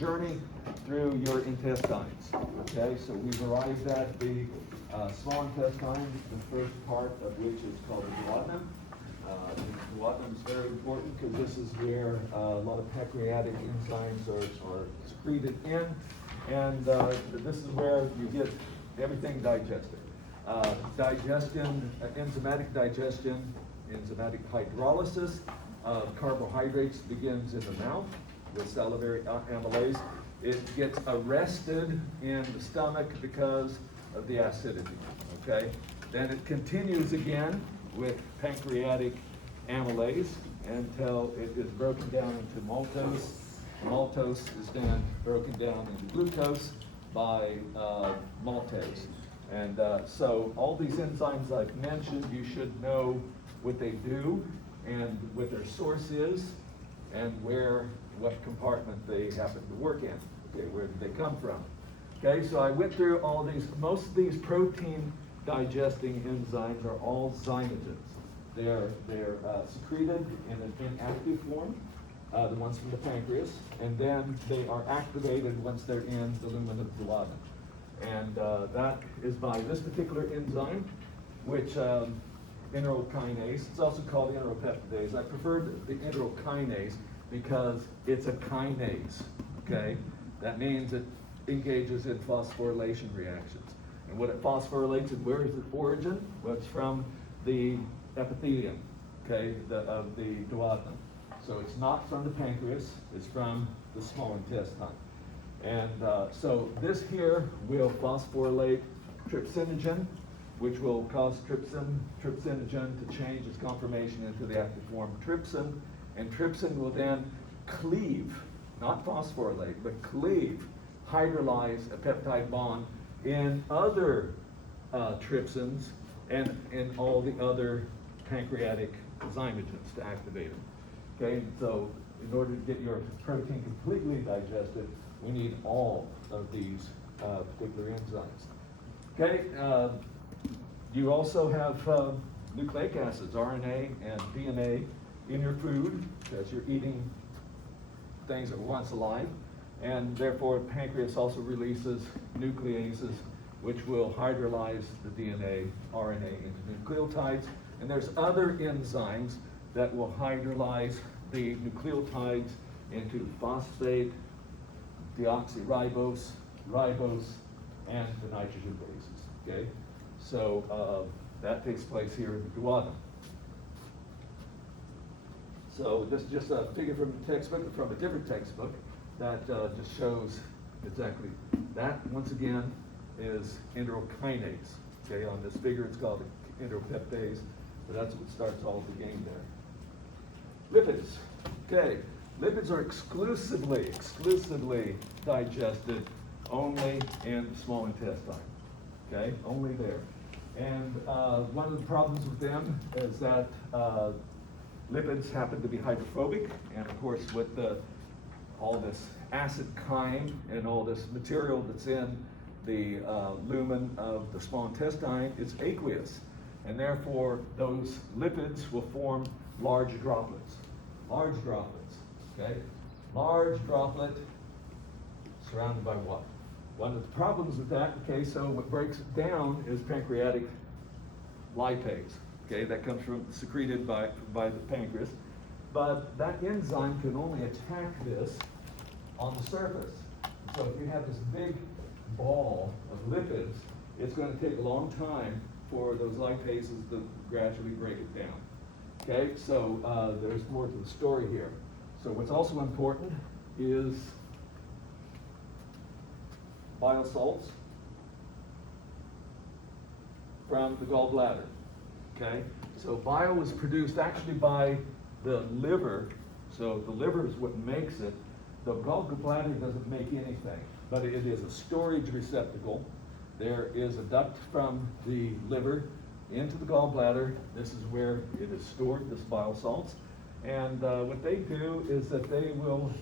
journey through your intestines. Okay, so we've arrived at the small intestine, the first part of which is called the duodenum. The duodenum is very important because this is where a lot of pancreatic enzymes are secreted in, and this is where you get everything digested. Enzymatic digestion, enzymatic hydrolysis of carbohydrates begins in the mouth with salivary amylase. It gets arrested in the stomach because of the acidity, okay? Then it continues again with pancreatic amylase until it is broken down into maltose. Maltose is then broken down into glucose by maltase. And so all these enzymes I've mentioned, you should know what they do and what their source is and what compartment they happen to work in. Okay, where did they come from? Okay, so I went through all these. Most of these protein digesting enzymes are all zymogens. They're secreted in an inactive form, the ones from the pancreas, and then they are activated once they're in the lumen of the duodenum. And that is by this particular enzyme, which enterokinase. It's also called enteropeptidase. I preferred the enterokinase because it's a kinase. Okay, that means it engages in phosphorylation reactions. And what it phosphorylates, and where is its origin? Well, it's from the epithelium, okay, of the duodenum. So it's not from the pancreas, it's from the small intestine. And so this here will phosphorylate trypsinogen, which will cause trypsinogen to change its conformation into the active form trypsin, and trypsin will then cleave, not phosphorylate, but cleave, hydrolyze a peptide bond in other trypsins and in all the other pancreatic zymogens to activate them. Okay, so in order to get your protein completely digested, we need all of these particular enzymes. Okay, you also have nucleic acids, RNA and DNA, in your food as you're eating things that were once alive, and therefore pancreas also releases nucleases, which will hydrolyze the DNA, RNA into nucleotides, and there's other enzymes that will hydrolyze the nucleotides into phosphate, deoxyribose, ribose, and the nitrogen bases. Okay, so that takes place here in the duodenum. So this is just a figure from a textbook, from a different textbook, that just shows exactly that. Once again, is enterokinase. Okay, on this figure it's called enteropeptase, but that's what starts all the game there. Lipids. Okay, lipids are exclusively digested only in the small intestine. Okay, only there. And one of the problems with them is that lipids happen to be hydrophobic, and of course with all this acid chyme and all this material that's in the lumen of the small intestine, it's aqueous, and therefore those lipids will form large droplets. Large droplets, okay? Large droplet surrounded by what? One of the problems with that, okay, so what breaks it down is pancreatic lipase. Okay, that comes from secreted by the pancreas, but that enzyme can only attack this on the surface. So if you have this big ball of lipids, it's going to take a long time for those lipases to gradually break it down. Okay, so there's more to the story here. So what's also important is bile salts from the gallbladder. Okay, so bile is produced actually by the liver, so the liver is what makes it. The gallbladder doesn't make anything, but it is a storage receptacle. There is a duct from the liver into the gallbladder. This is where it is stored, this bile salts. And what they do is that they will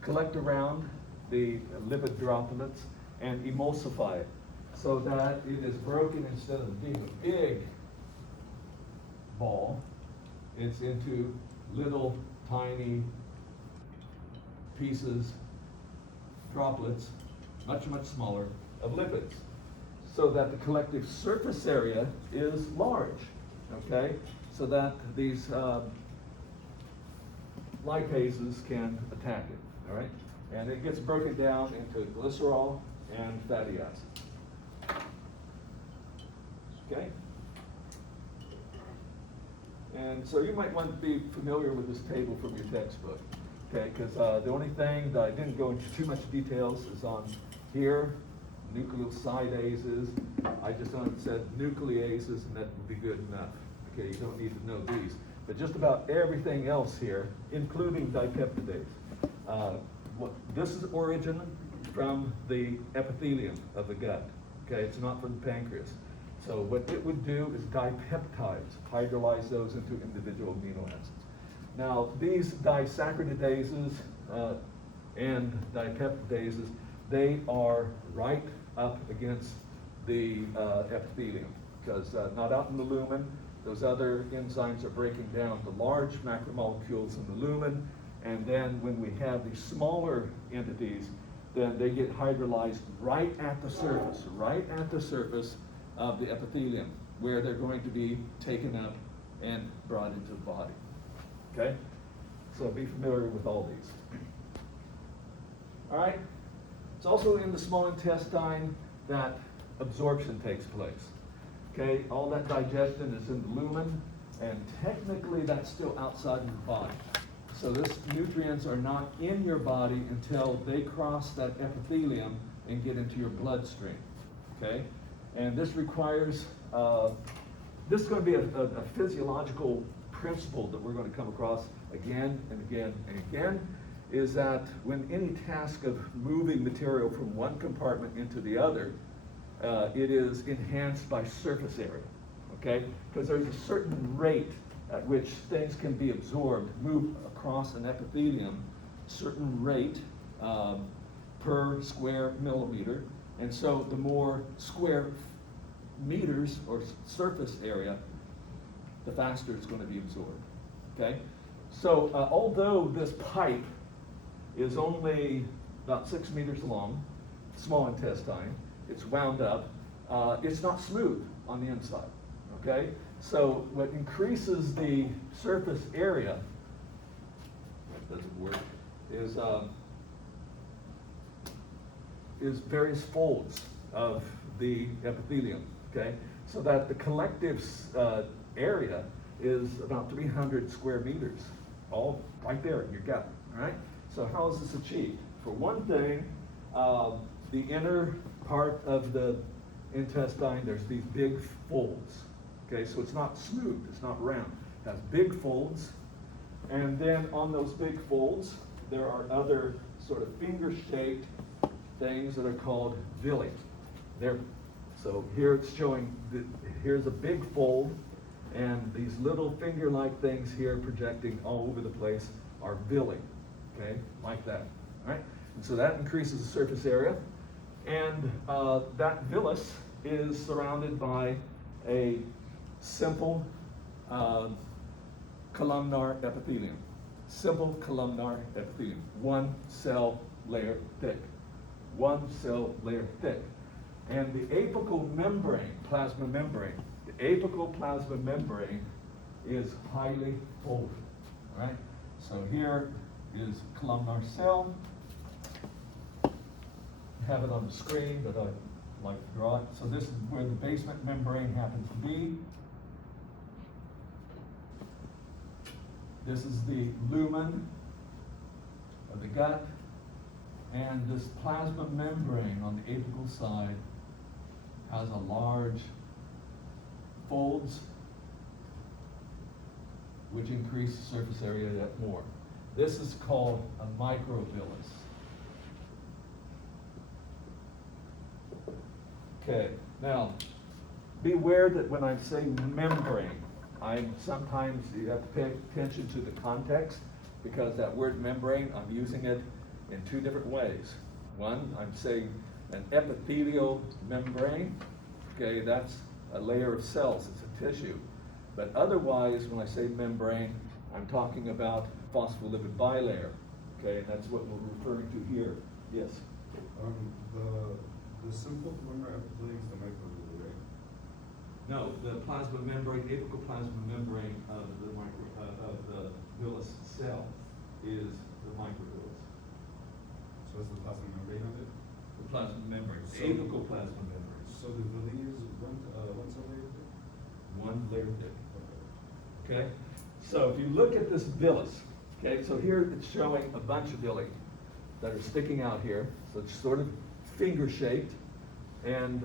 collect around the lipid droplets and emulsify it so that it is broken. Instead of being a big ball, it's into little tiny pieces droplets, much, much smaller, of lipids, so that the collective surface area is large, okay? So that these lipases can attack it, all right? And it gets broken down into glycerol and fatty acids. Okay? And so you might want to be familiar with this table from your textbook, okay? Because the only thing that I didn't go into too much details is on here, nucleosidases. I just said nucleases, and that would be good enough. Okay, you don't need to know these. But just about everything else here, including dipeptidase. This is origin from the epithelium of the gut. Okay, it's not from the pancreas. So what it would do is dipeptides, hydrolyze those into individual amino acids. Now these disaccharidases and dipeptidases, they are right up against the epithelium, because not out in the lumen. Those other enzymes are breaking down the large macromolecules in the lumen, and then when we have these smaller entities, then they get hydrolyzed right at the surface of the epithelium, where they're going to be taken up and brought into the body. Okay? So be familiar with all these. All right? It's also in the small intestine that absorption takes place. Okay, all that digestion is in the lumen, and technically that's still outside of the body. So these nutrients are not in your body until they cross that epithelium and get into your bloodstream. Okay, and this requires, this is going to be a physiological principle that we're going to come across again and again and again, is that when any task of moving material from one compartment into the other, it is enhanced by surface area, okay? Because there's a certain rate at which things can be absorbed, move across an epithelium, certain rate per square millimeter, and so the more square meters or surface area, the faster it's going to be absorbed, okay? So although this pipe is only about 6 meters long, small intestine, it's wound up, it's not smooth on the inside, okay? So what increases the surface area, that doesn't work, is various folds of the epithelium, okay? So that the collective area is about 300 square meters, all right there in your gut, all right? So how is this achieved? For one thing, the inner part of the intestine, there's these big folds. Okay, so it's not smooth, it's not round. It has big folds, and then on those big folds, there are other sort of finger-shaped things that are called villi. So here it's showing, here's a big fold, and these little finger-like things here projecting all over the place are villi, okay, like that, all right? And so that increases the surface area. And that villus is surrounded by a simple columnar epithelium. Simple columnar epithelium. One cell layer thick. One cell layer thick. And the apical membrane, plasma membrane, the apical plasma membrane is highly folded. All right? So here is columnar cell. Have it on the screen, but I like to draw it. So this is where the basement membrane happens to be. This is the lumen of the gut, and this plasma membrane on the apical side has a large folds which increase the surface area yet more. This is called a microvillus. Okay, now beware that when I say membrane, sometimes you have to pay attention to the context, because that word membrane, I'm using it in two different ways. One, I'm saying an epithelial membrane, okay, that's a layer of cells, it's a tissue. But otherwise, when I say membrane, I'm talking about phospholipid bilayer, okay, and that's what we're referring to here. Yes? apical membrane epithelium is the microvillus, right? No, the plasma membrane, apical plasma membrane of the villus cell is the microvillus. So it's the plasma membrane of it? The plasma membrane, So- apical plasma membrane, So the villi is one cell layer thick? one layer thick. Okay. Okay, so if you look at this villus, okay, so here it's showing a bunch of villi that are sticking out here, so it's sort of finger shaped. And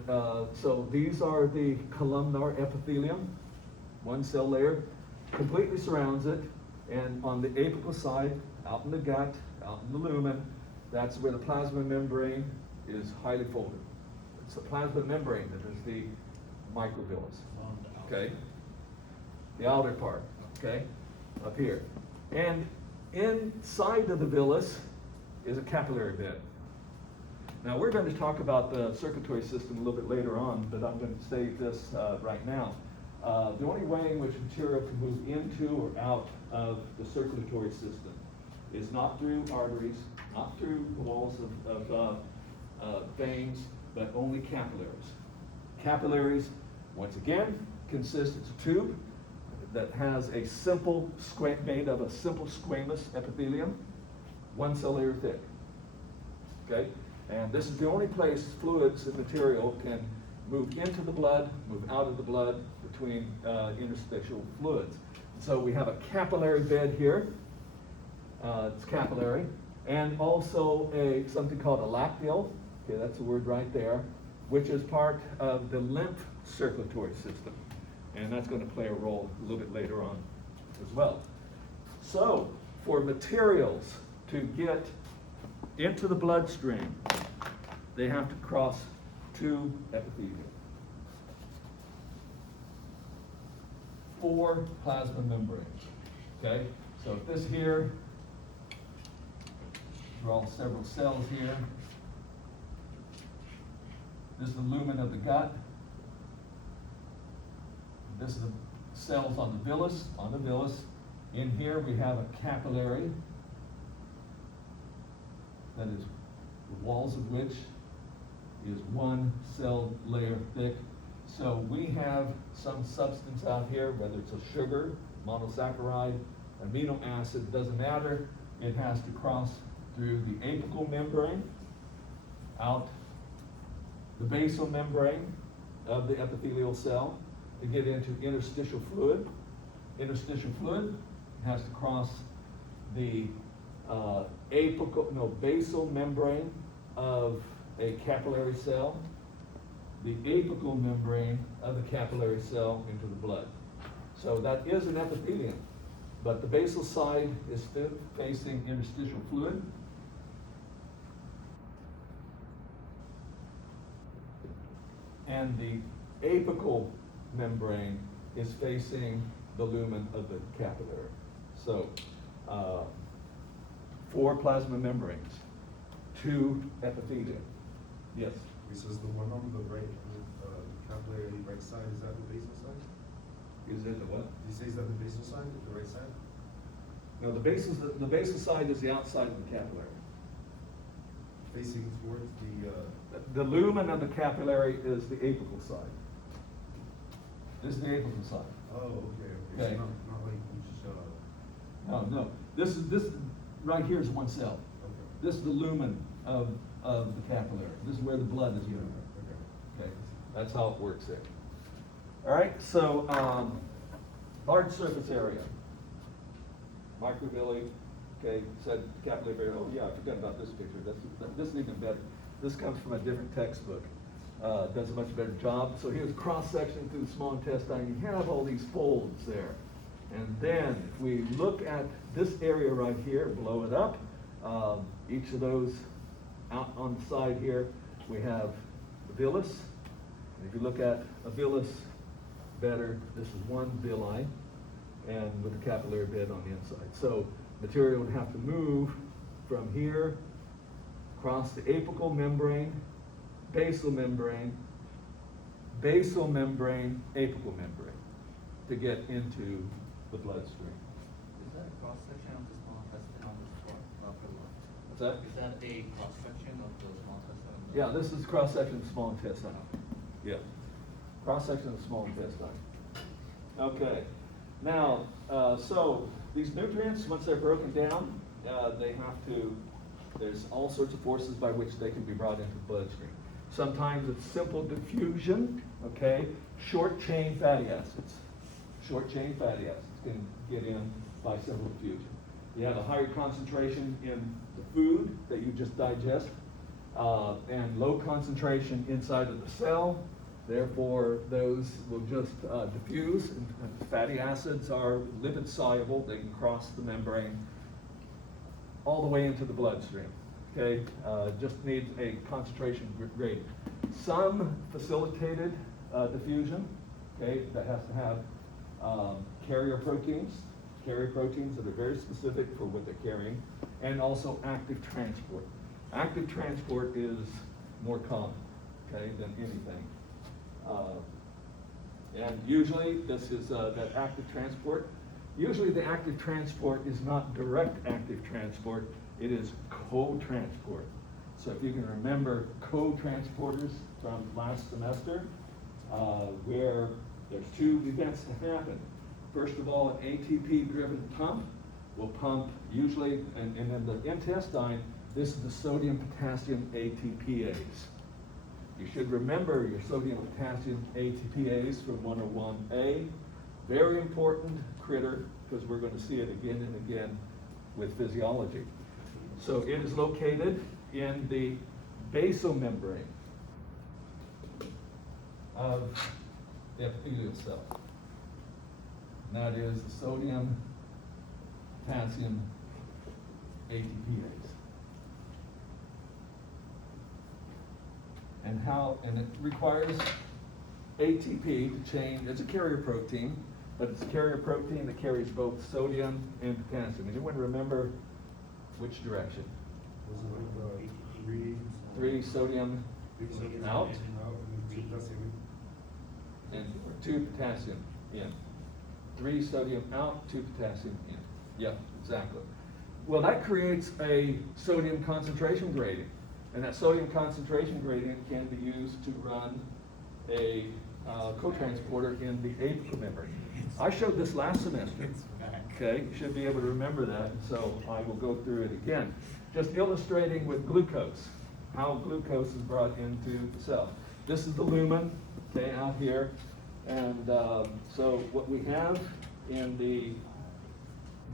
so these are the columnar epithelium, one cell layer, completely surrounds it. And on the apical side, out in the gut, out in the lumen, that's where the plasma membrane is highly folded. It's the plasma membrane that is the microvillus. Okay? The outer part, okay? Up here. And inside of the villus is a capillary bed. Now, we're going to talk about the circulatory system a little bit later on, but I'm going to say this right now. The only way in which material can move into or out of the circulatory system is not through arteries, not through the walls of veins, but only capillaries. Capillaries, once again, it's a tube that has a simple, made of a simple squamous epithelium, one cell layer thick. Okay? And this is the only place fluids and material can move into the blood, move out of the blood between interstitial fluids. So we have a capillary bed here. It's capillary. And also something called a lacteal. Okay, that's the word right there, which is part of the lymph circulatory system. And that's going to play a role a little bit later on as well. So, for materials to get into the bloodstream, they have to cross two epithelium. 4 plasma membranes. Okay? So if this here, draw several cells here. This is the lumen of the gut. This is the cells on the villus. In here we have a capillary that is the walls of which is one cell layer thick. So we have some substance out here, whether it's a sugar, monosaccharide, amino acid, doesn't matter. It has to cross through the apical membrane, out the basal membrane of the epithelial cell to get into interstitial fluid. Interstitial fluid has to cross the basal membrane of a capillary cell, the apical membrane of the capillary cell into the blood. So that is an epithelium, but the basal side is still facing interstitial fluid. And the apical membrane is facing the lumen of the capillary. So, 4 plasma membranes, 2 epithelium. Yes? This is the one on the right, capillary right side, is that the basal side? Is it the what? You say is that the basal side, the right side? No, the basal side is the outside of the capillary. Facing towards The lumen of the capillary is the apical side. This is the apical side. okay. Okay. So not like each, No. This right here is one cell. okay. This is the lumen of the capillary. This is where the blood is moving. Okay. Okay, that's how it works there. All right, so large surface area. Microvilli, okay, said capillary burial. Oh yeah, I forgot about this picture. This is even better. This comes from a different textbook. Does a much better job. So here's cross section through the small intestine. You have all these folds there. And then if we look at this area right here, blow it up, each of those out on the side here, we have the villus. And if you look at a villus better, this is one villi, and with a capillary bed on the inside. So material would have to move from here, across the apical membrane, basal membrane, apical membrane, to get into the bloodstream. Is that a cross section of the small intestine on this floor? What's that? Is that a cross-section of the small intestine? Yeah, this is cross-section of small intestine. Yeah, cross-section of small intestine. Okay, now, so these nutrients, once they're broken down, they have to, there's all sorts of forces by which they can be brought into the bloodstream. Sometimes it's simple diffusion, okay? Short-chain fatty acids. Short-chain fatty acids can get in by simple diffusion. You have a higher concentration in the food that you just digest, and low concentration inside of the cell. Therefore, those will just diffuse. And fatty acids are lipid soluble. They can cross the membrane all the way into the bloodstream. Okay, just needs a concentration gradient. Some facilitated diffusion, okay, that has to have carrier proteins that are very specific for what they're carrying, and also active transport. Active transport is more common, okay, than anything. And usually this is that active transport. Usually the active transport is not direct active transport, it is co-transport. So if you can remember co-transporters from last semester, where there's two events that happen. First of all, an ATP-driven pump will pump usually, and in the intestine, this is the sodium-potassium ATPase. You should remember your sodium-potassium ATPase from 101A. Very important critter, because we're going to see it again and again with physiology. So it is located in the basal membrane of the epithelial cell. And that is the sodium potassium ATPase. And it requires ATP to change. It's a carrier protein, but it's a carrier protein that carries both sodium and potassium. Anyone remember which direction? Was it like Three sodium out and 2 potassium? and 2 potassium in. 3 sodium out, 2 potassium in. Yep, exactly. Well, that creates a sodium concentration gradient. And that sodium concentration gradient can be used to run a cotransporter in the apical membrane. I showed this last semester. Okay, you should be able to remember that, so I will go through it again. Just illustrating with glucose, how glucose is brought into the cell. This is the lumen, okay, out here. And so what we have in the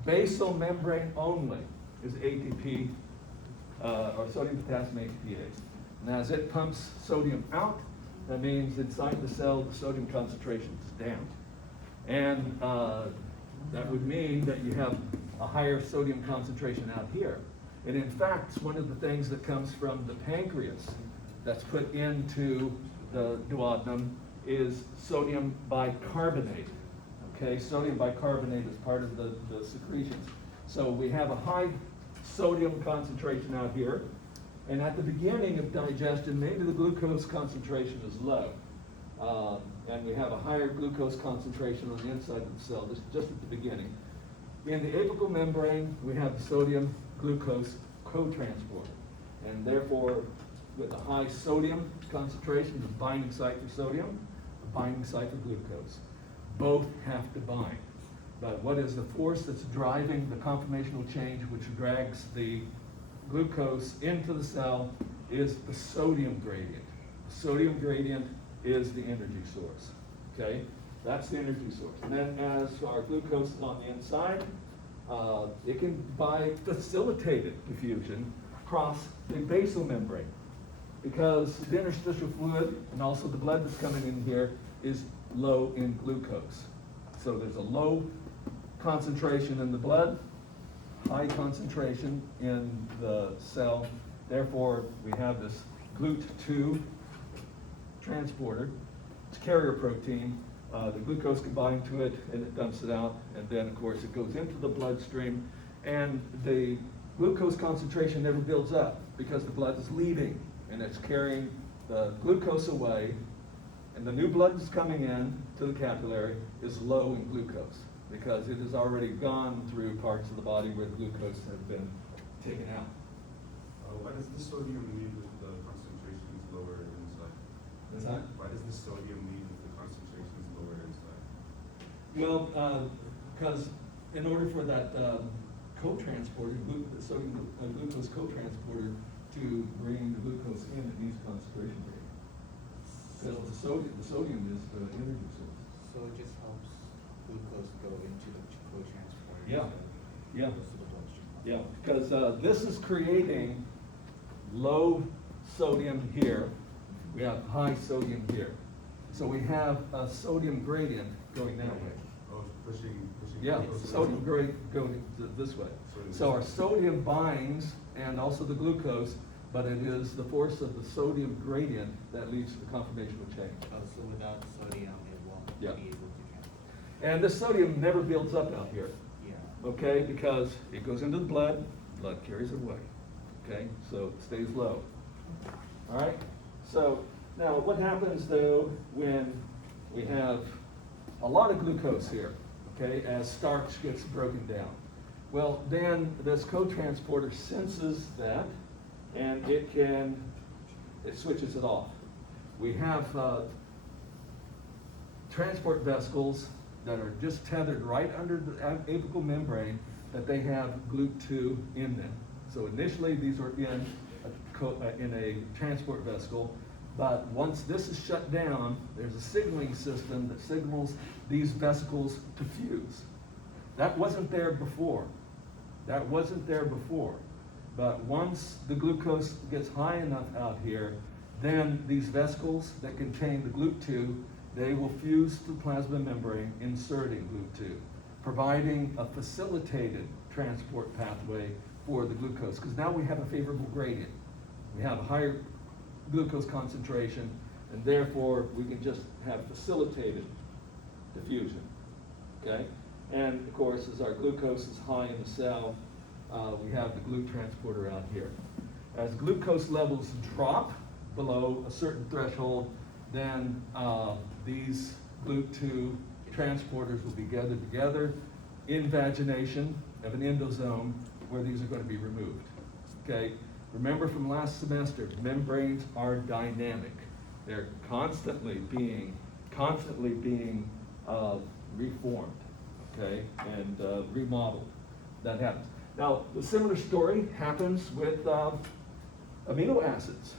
basal membrane only is ATP, or sodium potassium ATPase. And as it pumps sodium out, that means inside the cell the sodium concentration is down. And that would mean that you have a higher sodium concentration out here. And in fact, one of the things that comes from the pancreas that's put into the duodenum is sodium bicarbonate. Okay, sodium bicarbonate is part of the secretions. So we have a high sodium concentration out here, and at the beginning of digestion, maybe the glucose concentration is low. And we have a higher glucose concentration on the inside of the cell, just at the beginning. In the apical membrane, we have the sodium glucose cotransporter. And therefore, with a high sodium concentration, the binding site for sodium, a binding site for glucose. Both have to bind. But what is the force that's driving the conformational change which drags the glucose into the cell is the sodium gradient. The sodium gradient is the energy source, okay? That's the energy source. And then as our glucose is on the inside, it can, by facilitated diffusion, cross the basal membrane, because the interstitial fluid and also the blood that's coming in here is low in glucose. So there's a low concentration in the blood, high concentration in the cell. Therefore, we have this GLUT2 transporter. It's a carrier protein. The glucose can bind to it and it dumps it out. And then, of course, it goes into the bloodstream. And the glucose concentration never builds up because the blood is leaving and it's carrying the glucose away. And the new blood that's coming in to the capillary is low in glucose because it has already gone through parts of the body where the glucose has been taken out. Why does the sodium leave if the concentration is lower inside? Is that? Why does the sodium leave if the concentration is lower inside? Well, because in order for that co-transporter, sodium glucose co-transporter to bring the glucose in, it needs concentration rate. Because the sodium is the energy source. So it just helps glucose go into the co-transporter. Yeah. so Yeah. it goes to the bloodstream. Yeah, because this is creating low sodium here. We have high sodium here. So we have a sodium gradient going that way. Oh, it's pushing. Yeah, glucose sodium in. gradient going this way. So our sodium binds and also the glucose, but it is the force of the sodium gradient that leads to the conformational change. Oh, so without sodium, it won't Yeah. be able to transport. And this sodium never builds up out here. Yeah. Okay, because it goes into the blood carries it away, okay, so it stays low. All right, so now what happens though when we have a lot of glucose here, okay, as starch gets broken down? Well, then this co-transporter senses that and it switches it off. We have transport vesicles that are just tethered right under the apical membrane that they have GLUT2 in them. So initially these are in a transport vesicle, but once this is shut down, there's a signaling system that signals these vesicles to fuse. That wasn't there before. That wasn't there before. But once the glucose gets high enough out here, then these vesicles that contain the GLUT2, they will fuse to the plasma membrane, inserting GLUT2, providing a facilitated transport pathway for the glucose, because now we have a favorable gradient. We have a higher glucose concentration, and therefore we can just have facilitated diffusion, okay? And of course, as our glucose is high in the cell, we have the GLUT transporter out here. As glucose levels drop below a certain threshold, then these GLUT2 transporters will be gathered together in vagination of an endosome where these are going to be removed. Okay? Remember from last semester, membranes are dynamic. They're constantly being reformed, okay, and remodeled. That happens. Now, the similar story happens with amino acids,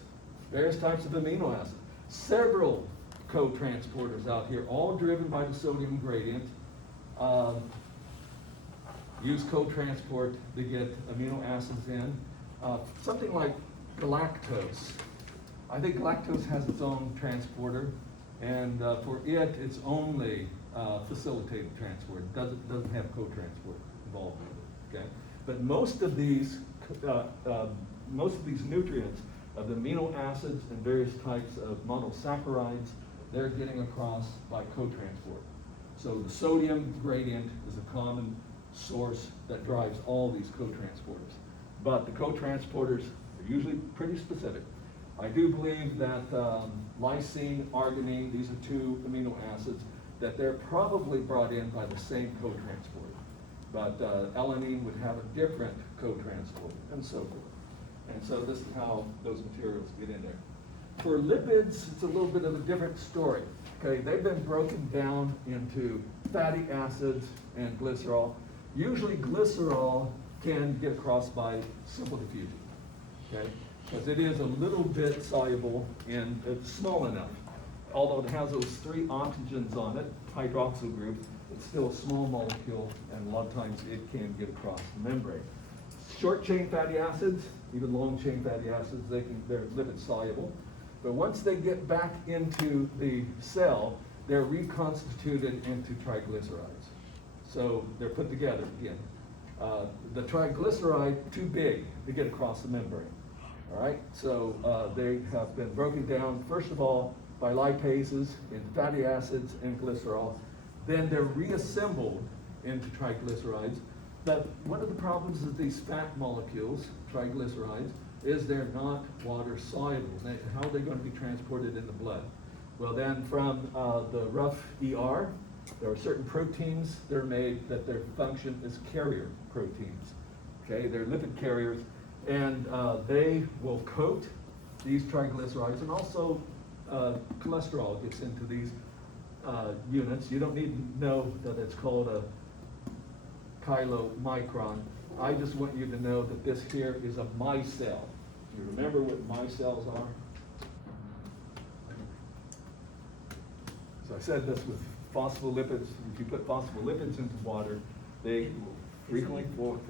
various types of amino acids. Several co-transporters out here, all driven by the sodium gradient, use co-transport to get amino acids in. Something like galactose. I think galactose has its own transporter, and for it, it's only facilitated transport. It doesn't have co-transport involved with it. Okay, but most of these nutrients, of the amino acids and various types of monosaccharides, they're getting across by co-transport. So the sodium gradient is a common source that drives all these co-transporters. But the co-transporters are usually pretty specific. I do believe that lysine, arginine, these are two amino acids, that they're probably brought in by the same co-transporter. But alanine would have a different co-transporter, and so forth. And so this is how those materials get in there. For lipids, it's a little bit of a different story. Okay, they've been broken down into fatty acids and glycerol. Usually glycerol can get across by simple diffusion, okay? Because it is a little bit soluble and it's small enough. Although it has those 3 oxygens on it, hydroxyl group, it's still a small molecule, and a lot of times it can get across the membrane. Short chain fatty acids, even long chain fatty acids, they're lipid soluble. But once they get back into the cell, they're reconstituted into triglycerides. So they're put together again. The triglyceride, too big to get across the membrane. All right, so they have been broken down, first of all, by lipases in fatty acids and glycerol. Then they're reassembled into triglycerides. But one of the problems with these fat molecules, triglycerides, is they're not water soluble. How are they going to be transported in the blood? Well, then from the rough ER, there are certain proteins that are made that their function is carrier proteins. Okay, they're lipid carriers And they will coat these triglycerides, and also cholesterol gets into these units. You don't need to know that it's called a chylomicron. I just want you to know that this here is a micelle. You remember what micelles are? So I said this with phospholipids. If you put phospholipids into water, they frequently form.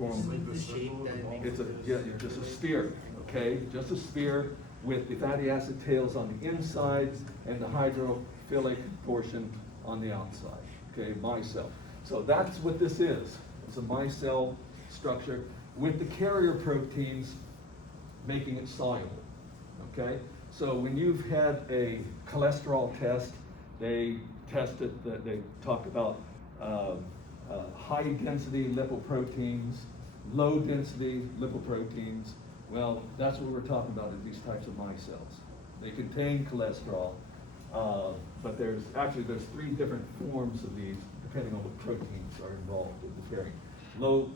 The shape that it makes. Just a sphere, okay? Just a sphere with the fatty acid tails on the insides and the hydrophilic portion on the outside, okay? Micelle. So that's what this is. It's a micelle structure with the carrier proteins making it soluble, okay? So when you've had a cholesterol test, they talked about high density lipoproteins, low density lipoproteins. Well, that's what we're talking about is these types of micelles. They contain cholesterol, but there's three different forms of these depending on what proteins are involved in the carrying. Low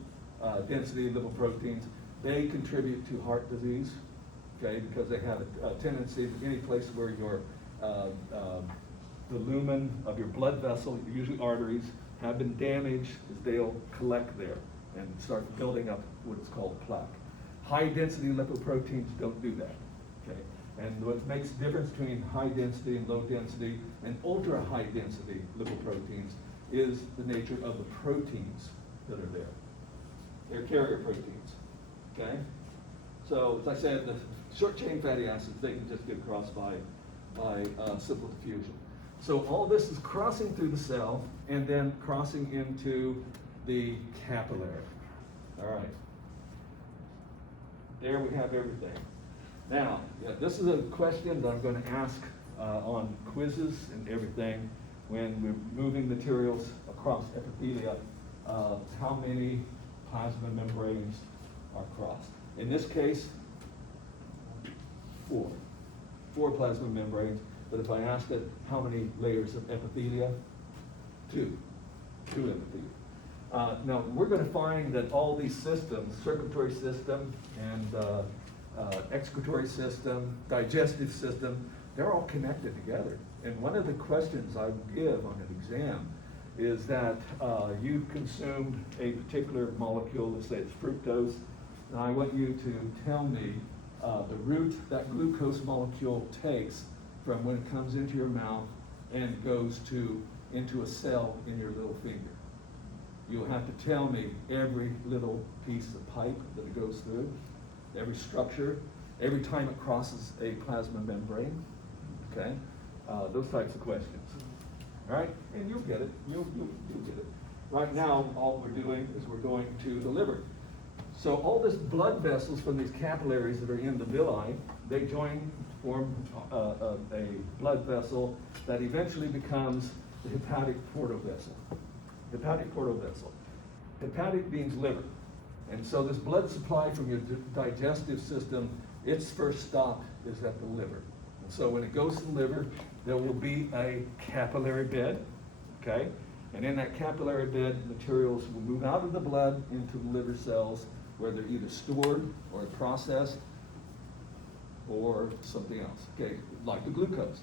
density lipoproteins, they contribute to heart disease, okay, because they have a tendency, any place where your the lumen of your blood vessel, usually arteries, have been damaged, they'll collect there and start building up what is called plaque. High density lipoproteins don't do that, okay? And what makes the difference between high density and low density and ultra high density lipoproteins is the nature of the proteins that are there. They're carrier proteins, okay? So as I said, the short chain fatty acids, they can just get across by simple diffusion. So all this is crossing through the cell and then crossing into the capillary. All right. There we have everything. Now, this is a question that I'm going to ask on quizzes and everything when we're moving materials across epithelia. How many plasma membranes are crossed? In this case, 4. 4 plasma membranes. But if I asked it, how many layers of epithelia? 2. 2 epithelia. Now, we're going to find that all these systems, circulatory system and excretory system, digestive system, they're all connected together. And one of the questions I will give on an exam is that you've consumed a particular molecule, let's say it's fructose, and I want you to tell me the route that glucose molecule takes from when it comes into your mouth and goes into a cell in your little finger. You'll have to tell me every little piece of pipe that it goes through, every structure, every time it crosses a plasma membrane, okay? Those types of questions. All right, and you'll get it, you'll get it. Right now, all we're doing is we're going to the liver. So all this blood vessels from these capillaries that are in the villi, they join, form a blood vessel that eventually becomes the hepatic portal vessel. Hepatic portal vessel. Hepatic means liver. And so this blood supply from your digestive system, its first stop is at the liver. And so when it goes to the liver, there will be a capillary bed, okay? And in that capillary bed, materials will move out of the blood into the liver cells where they're either stored or processed or something else, okay? Like the glucose.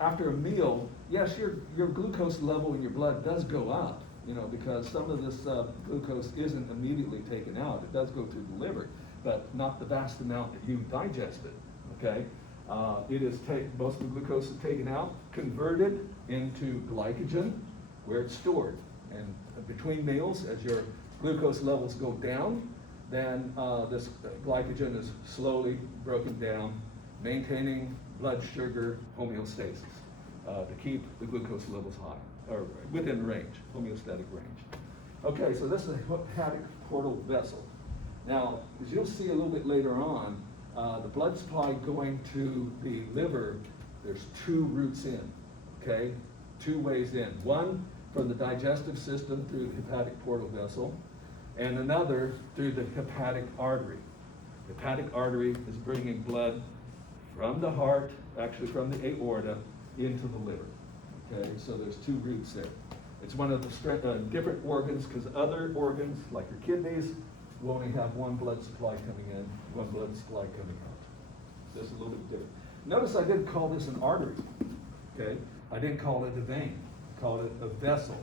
After a meal, yes, your glucose level in your blood does go up, you know, because some of this glucose isn't immediately taken out. It does go to the liver, but not the vast amount that you digested, okay? Most of the glucose is taken out, converted into glycogen, where it's stored. And between meals, as your glucose levels go down, then this glycogen is slowly broken down, maintaining blood sugar homeostasis to keep the glucose levels high, or within range, homeostatic range. Okay, so this is a hepatic portal vessel. Now, as you'll see a little bit later on, the blood supply going to the liver, there's 2 routes in, okay? 2 ways in. One from the digestive system through the hepatic portal vessel, and another through the hepatic artery. Hepatic artery is bringing blood from the heart, actually from the aorta, into the liver. Okay, so there's 2 routes there. It's one of the different organs, because other organs, like your kidneys, will only have one blood supply coming in, one blood supply coming out. Just a little bit different. Notice I didn't call this an artery, okay? I didn't call it a vein, I called it a vessel.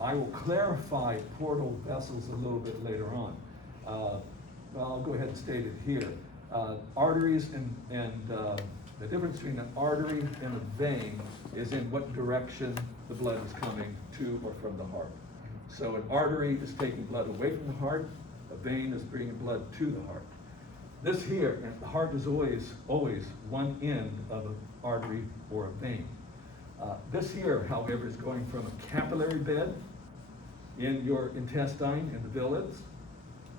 I will clarify portal vessels a little bit later on. Well, I'll go ahead and state it here. Arteries and the difference between an artery and a vein is in what direction the blood is coming to or from the heart. So an artery is taking blood away from the heart, a vein is bringing blood to the heart. This here, and the heart is always one end of an artery or a vein. This here, however, is going from a capillary bed in your intestine and the villi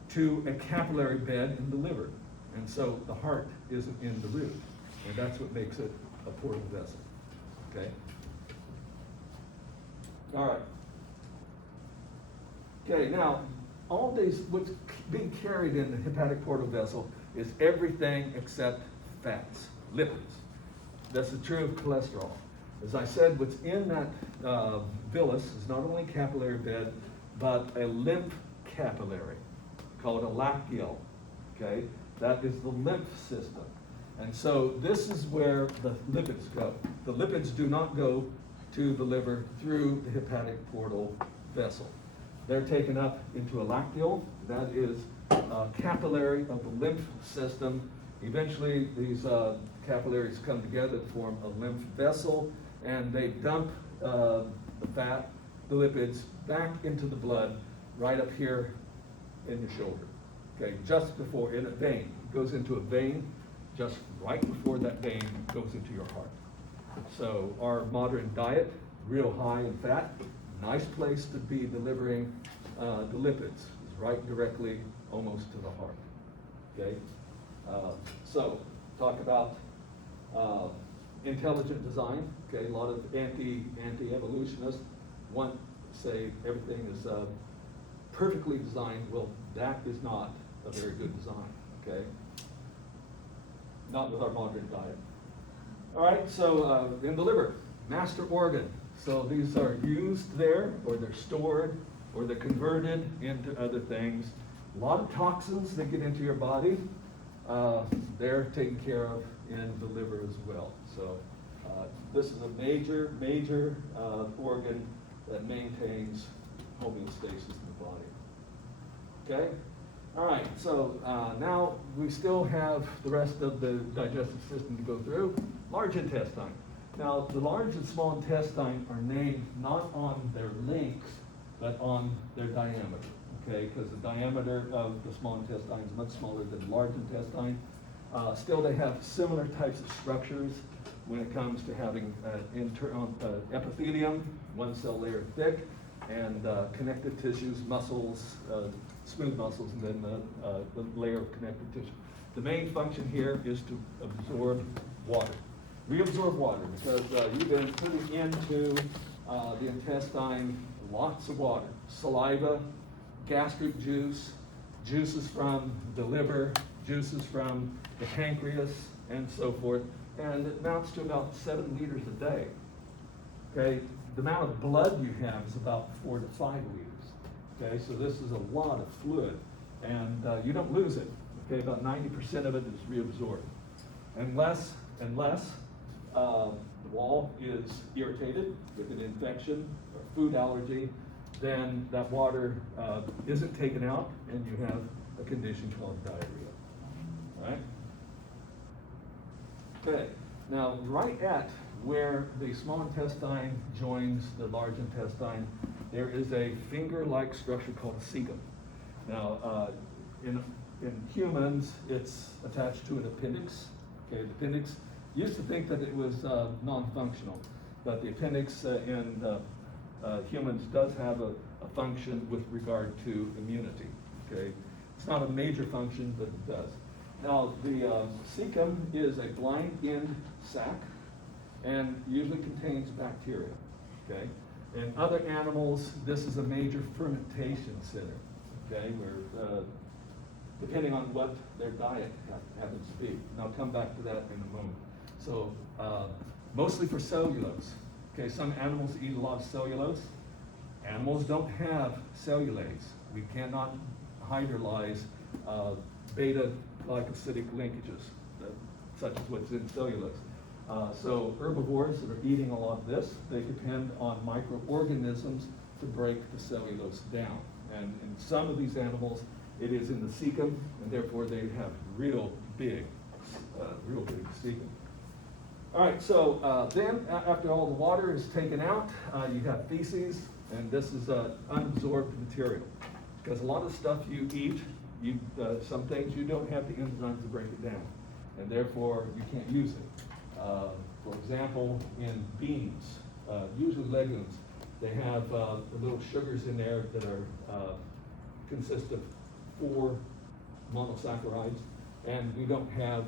to a capillary bed in the liver. And so the heart isn't in the root, and that's what makes it a portal vessel, okay? All right. Okay, now, all these, what's being carried in the hepatic portal vessel is everything except fats, lipids. That's true of cholesterol. As I said, what's in that villus is not only capillary bed, but a lymph capillary, called a lacteal, okay? That is the lymph system. And so this is where the lipids go. The lipids do not go to the liver through the hepatic portal vessel. They're taken up into a lacteal, that is a capillary of the lymph system. Eventually, these capillaries come together to form a lymph vessel, and they dump the fat, the lipids, back into the blood right up here in your shoulder. Okay, just before, in a vein. It goes into a vein just right before that vein goes into your heart. So our modern diet, real high in fat, nice place to be delivering the lipids, is right directly almost to the heart. Okay, so talk about intelligent design. Okay, a lot of anti-evolutionists want to say everything is perfectly designed. Well, that is not a very good design. Okay, not with our modern diet. All right, so in the liver, master organ. So these are used there, or they're stored, or they're converted into other things. A lot of toxins that get into your body, they're taken care of in the liver as well. So this is a major organ that maintains homeostasis in the body. Okay? All right, so now we still have the rest of the digestive system to go through. Large intestine. Now, the large and small intestine are named not on their length, but on their diameter, okay? Because the diameter of the small intestine is much smaller than the large intestine. Still, they have similar types of structures when it comes to having epithelium, one cell layer thick, and connective tissues, muscles, smooth muscles, and then the layer of connective tissue. The main function here is to absorb water. Reabsorb water, because you've been putting into the intestine lots of water. Saliva, gastric juice, juices from the liver, juices from the pancreas, and so forth. And it amounts to about 7 liters a day. Okay, the amount of blood you have is about 4 to 5 liters. Okay, so this is a lot of fluid, and you don't lose it. Okay, about 90% of it is reabsorbed. Unless the wall is irritated with an infection or food allergy, then that water isn't taken out, and you have a condition called diarrhea. All right? Okay, now right at where the small intestine joins the large intestine, there is a finger-like structure called a cecum. Now, in humans, it's attached to an appendix. Okay, the appendix used to think that it was non-functional, but the appendix in humans does have a function with regard to immunity. Okay, it's not a major function, but it does. Now, the cecum is a blind end sac, and usually contains bacteria. Okay, in other animals, this is a major fermentation center. Okay, where depending on what their diet happens to be. And I'll come back to that in a moment. So mostly for cellulose. Okay, some animals eat a lot of cellulose. Animals don't have cellulase. We cannot hydrolyze beta glycosidic linkages, such as what's in cellulose. So herbivores that are eating a lot of this, they depend on microorganisms to break the cellulose down. And in some of these animals, it is in the cecum, and therefore they have real big cecum. All right, so then after all the water is taken out, you have feces, and this is unabsorbed material. Because a lot of stuff you eat, some things you don't have the enzymes to break it down, and therefore you can't use it. For example, in beans, usually legumes, they have the little sugars in there that are consist of 4 monosaccharides, and we don't have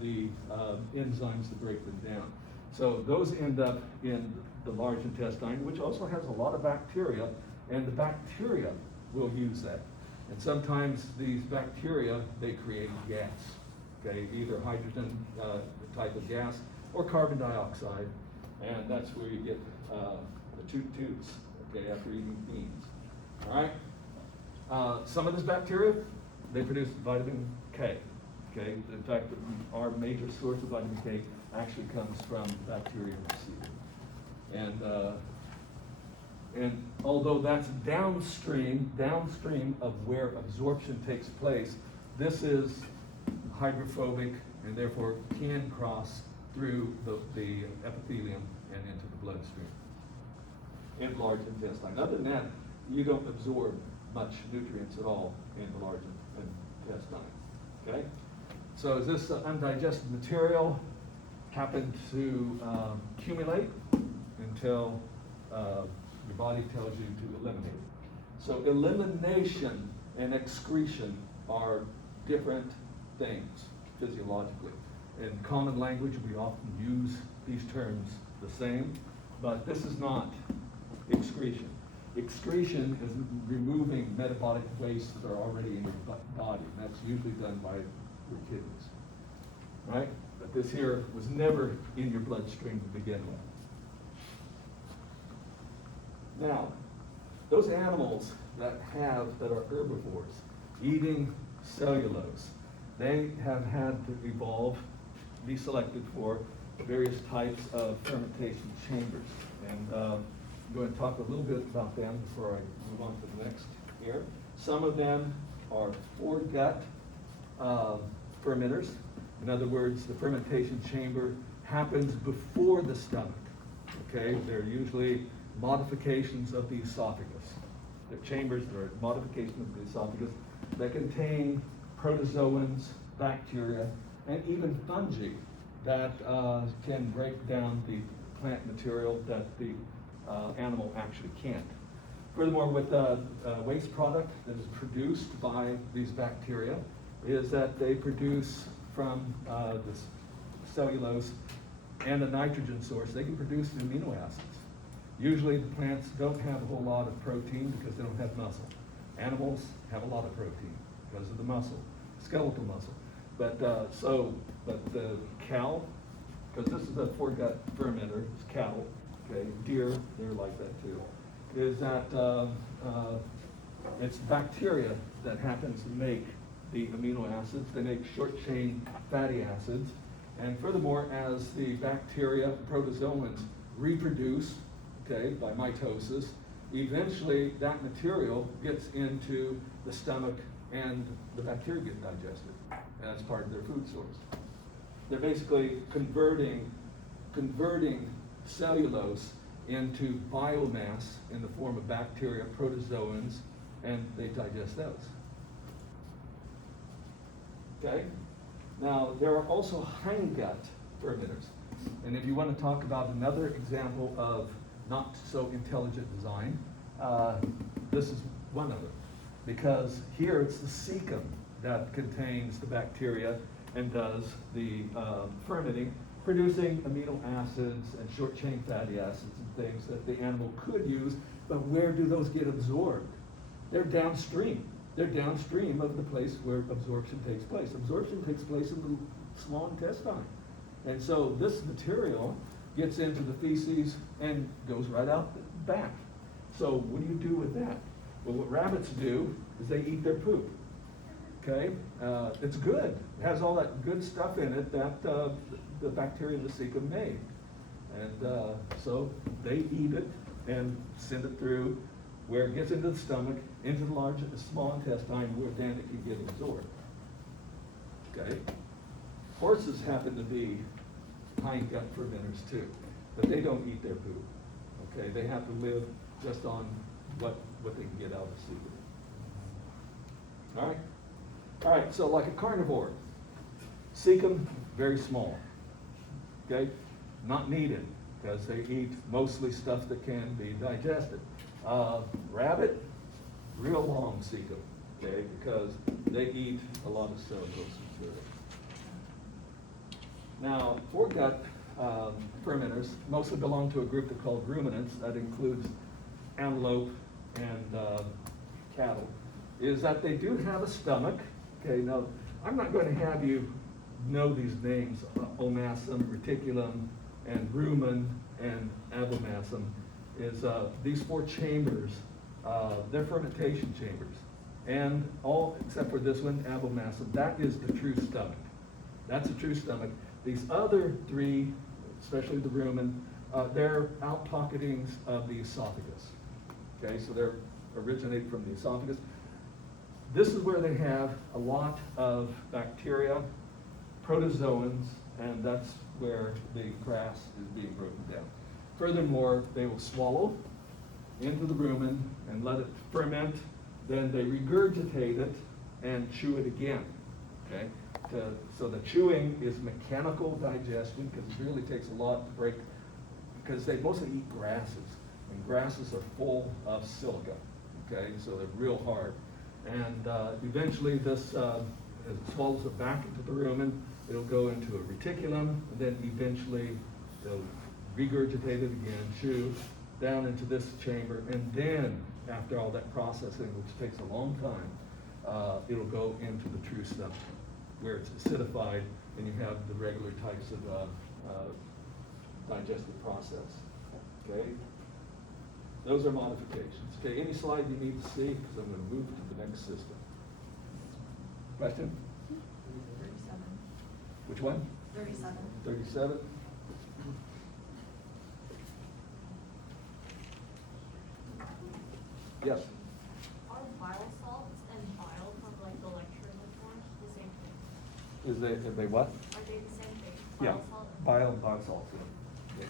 the enzymes to break them down. So those end up in the large intestine, which also has a lot of bacteria, and the bacteria will use that. And sometimes these bacteria, they create gas, okay, either hydrogen type of gas or carbon dioxide, and that's where you get the toots, okay, after eating beans. All right. Some of this bacteria, they produce vitamin K. Okay. In fact, our major source of vitamin K actually comes from bacteria in the seed. And although that's downstream of where absorption takes place, this is hydrophobic and therefore can cross through the epithelium and into the bloodstream in large intestine. Other than that, you don't absorb much nutrients at all in the large intestine. Okay? So as this undigested material happened to accumulate until your body tells you to eliminate it. So elimination and excretion are different things physiologically. In common language, we often use these terms the same, but this is not excretion. Excretion is removing metabolic wastes that are already in your body. That's usually done by your kidneys, right? But this here was never in your bloodstream to begin with. Now, those animals that are herbivores, eating cellulose, they have had to evolve, be selected for various types of fermentation chambers. And I'm going to talk a little bit about them before I move on to the next here. Some of them are foregut fermenters. In other words, the fermentation chamber happens before the stomach. Okay, they're usually modifications of the esophagus. They're chambers that are modifications of the esophagus that contain protozoans, bacteria, and even fungi that can break down the plant material that the animal actually can't. Furthermore, with waste product that is produced by these bacteria is that they produce from this cellulose and a nitrogen source, they can produce the amino acids. Usually the plants don't have a whole lot of protein because they don't have muscle. Animals have a lot of protein because of the muscle, skeletal muscle. But the cow, because this is a foregut fermenter, it's cattle, okay, deer, they're like that too, is that it's bacteria that happens to make the amino acids. They make short chain fatty acids. And furthermore, as the bacteria, protozoans, reproduce, okay, by mitosis, eventually that material gets into the stomach and the bacteria get digested. And that's part of their food source. They're basically converting cellulose into biomass in the form of bacteria, protozoans, and they digest those. Okay? Now, there are also hindgut fermenters. And if you want to talk about another example of not so intelligent design, this is one of them. Because here it's the cecum that contains the bacteria and does the fermenting, producing amino acids and short chain fatty acids and things that the animal could use, but where do those get absorbed? They're downstream. They're downstream of the place where absorption takes place. Absorption takes place in the small intestine. And so this material gets into the feces and goes right out the back. So what do you do with that? But what rabbits do is they eat their poop. Okay, it's good. It has all that good stuff in it that the bacteria in the cecum made. And so they eat it and send it through where it gets into the stomach, into the small intestine, where then it can get absorbed. Okay? Horses happen to be hind gut fermenters too, but they don't eat their poop. Okay, they have to live just on what they can get out of the cecum. All right? All right, so like a carnivore, cecum, very small, okay? Not needed, because they eat mostly stuff that can be digested. Rabbit, real long cecum, okay, because they eat a lot of cellulose material. Now, foregut fermenters mostly belong to a group they're called ruminants. That includes antelope and cattle. Is that they do have a stomach. Okay, now, I'm not going to have you know these names, omasum, reticulum, and rumen, and abomasum, is these four chambers, they're fermentation chambers. And all, except for this one, abomasum, that is the true stomach. That's a true stomach. These other three, especially the rumen, they're outpocketings of the esophagus. Okay, so they're originate from the esophagus. This is where they have a lot of bacteria, protozoans, and that's where the grass is being broken down. Furthermore, they will swallow into the rumen and let it ferment, then they regurgitate it and chew it again, okay? So the chewing is mechanical digestion, because it really takes a lot to break, because they mostly eat grasses, and grasses are full of silica, okay? So they're real hard. And eventually this it swallows it back into the rumen, it'll go into a reticulum, and then eventually it'll regurgitate it again, chew, down into this chamber, and then after all that processing, which takes a long time, it'll go into the true stomach, where it's acidified, and you have the regular types of digestive process, okay? Those are modifications. Okay, any slide you need to see, because I'm going to move to the next system. Question? 37. Which one? 37. 37? Yes? Are bile salts and bile from like the lecture before the same thing? Is they what? Are they the same thing? Yeah, Bile salt? bile and bile salts, yeah.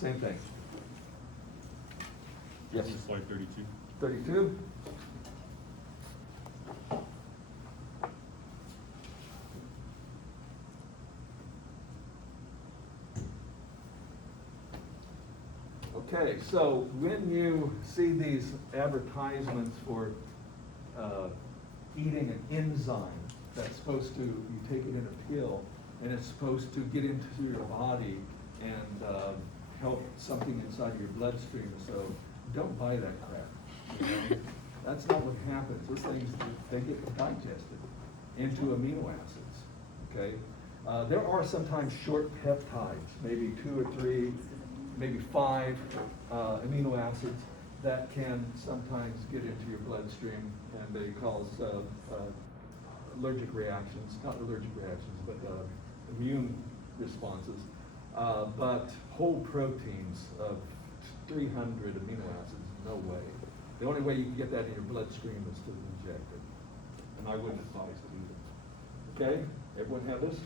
Same thing. Yes? Slide 32. 32? Okay, so when you see these advertisements for eating an enzyme that's supposed to, you take it in a pill, and it's supposed to get into your body and help something inside your bloodstream, so don't buy that crap. You know? That's not what happens. Those things, they get digested into amino acids, okay? There are sometimes short peptides, maybe 2 or 3, maybe 5 amino acids that can sometimes get into your bloodstream, and they cause allergic reactions, not allergic reactions, but immune responses. But whole proteins of 300 amino acids, no way. The only way you can get that in your bloodstream is to inject it. And I wouldn't advise it either. Okay, everyone have this?